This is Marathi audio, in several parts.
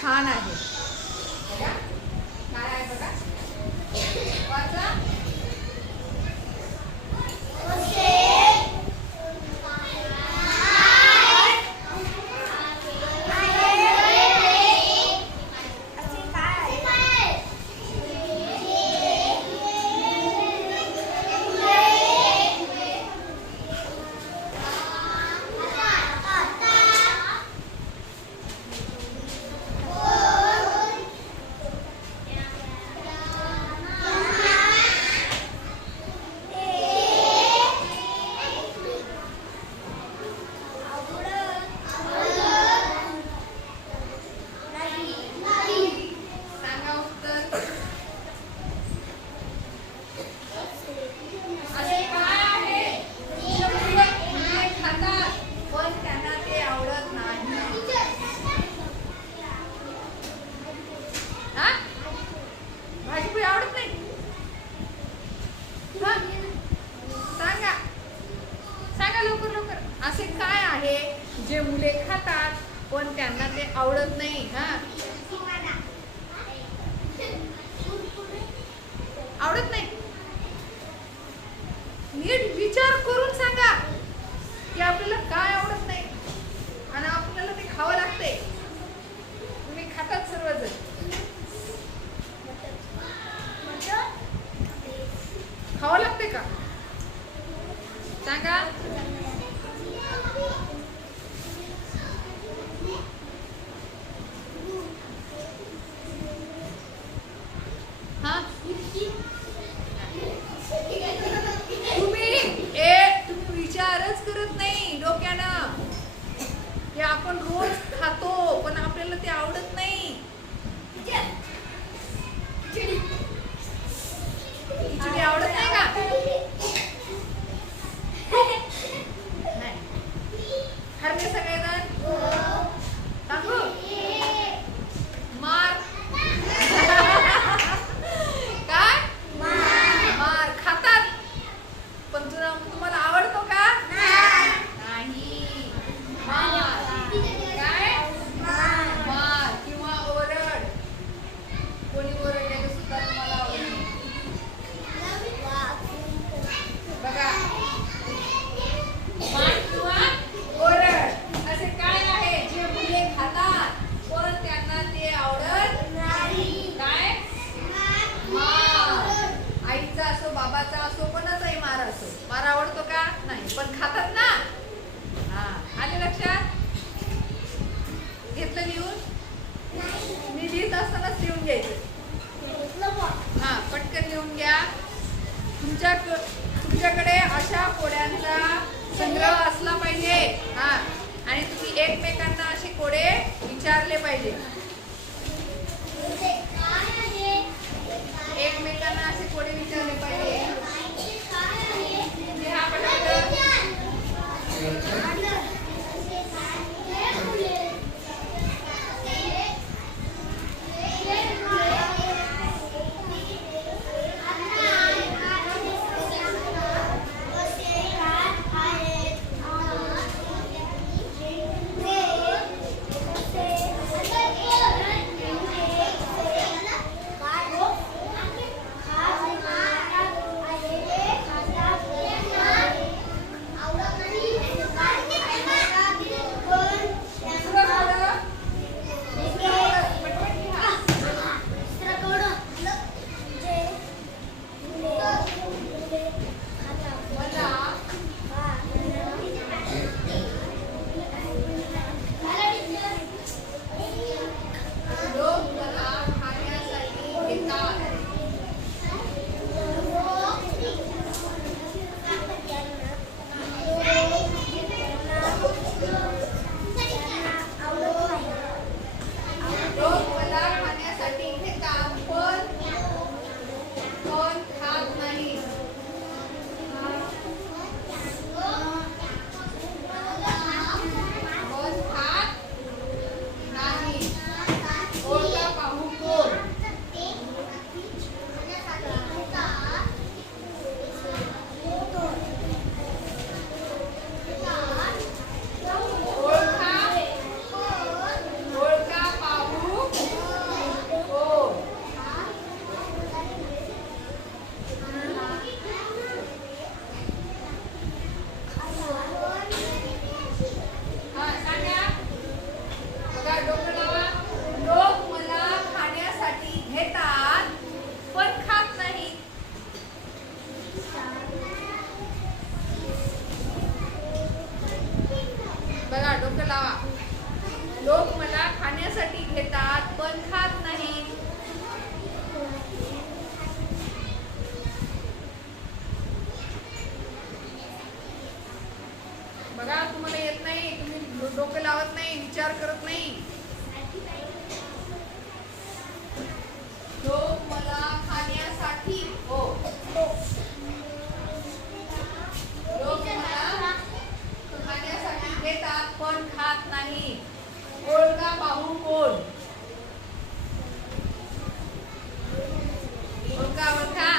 छान आहे. आहे बघा? असे काय आहे जे मुले खातात पण त्यांना ते आवडत नाही हा? आवडत नाही? नीट विचार करून सांगा की आपल्याला काय आवडत नाही. आणि आपल्याला ते खावं लागते. तुम्ही खातात सर्वजण. खावं लागते का? सांगा. Thank you. लिहून घ्यायचे. हां पटकन लिहून घ्या. तुमच्या तुमच्याकडे अशा कोड्यांचा संग्रह असला पाहिजे. हां आणि तुम्ही एकमेकांना असे कोडे विचारले पाहिजे. एकमेकांना असे कोडे विचारले पाहिजे. 了。नाही. ओळखा पाहू कोण? ओळखा ओळखा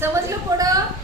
समजलं पुढं?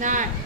não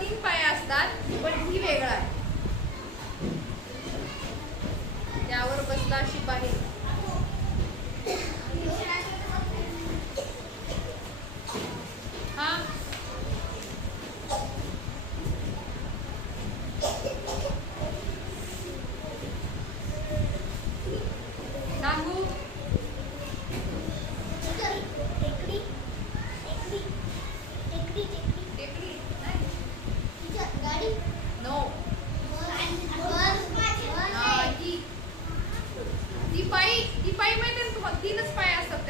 तीन पाय असतात पण ही वेगळा आहे. त्यावर बसला शिपाही ती पायी ती पायी माहिती आहे ना तुम्हाला तीनच पाय असतात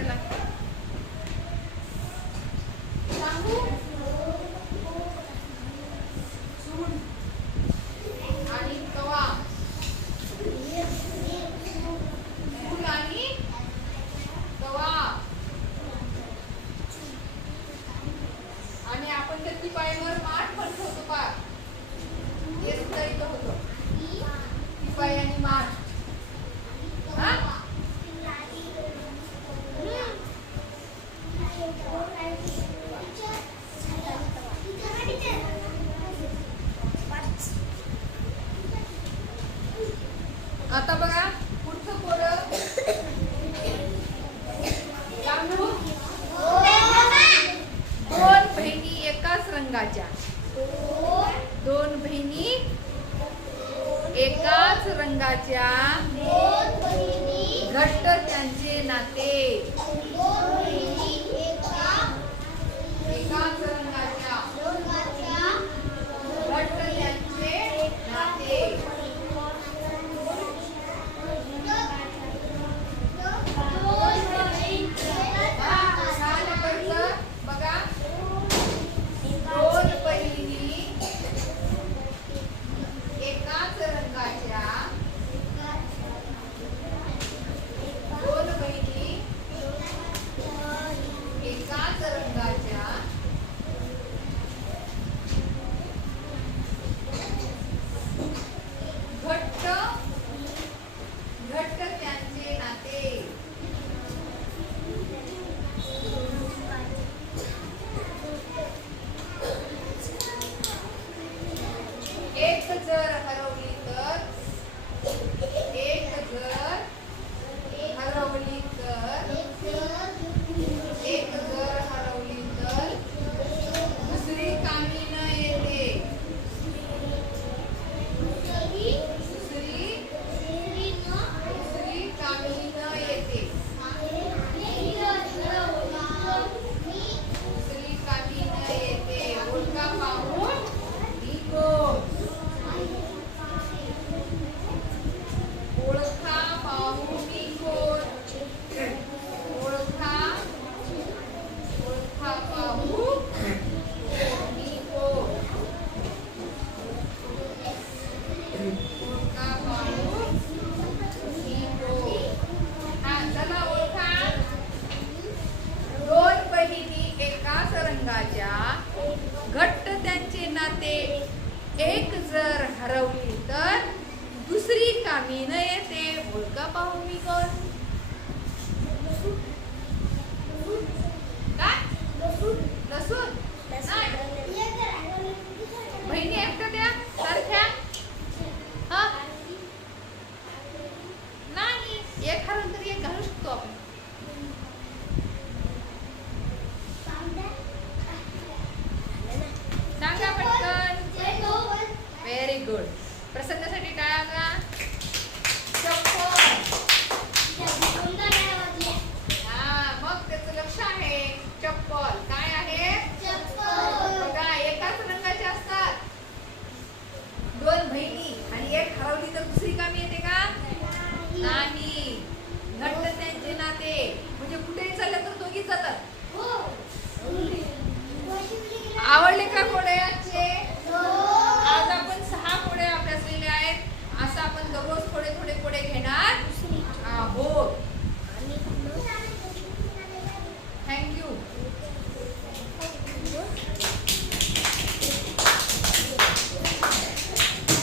Oh my God.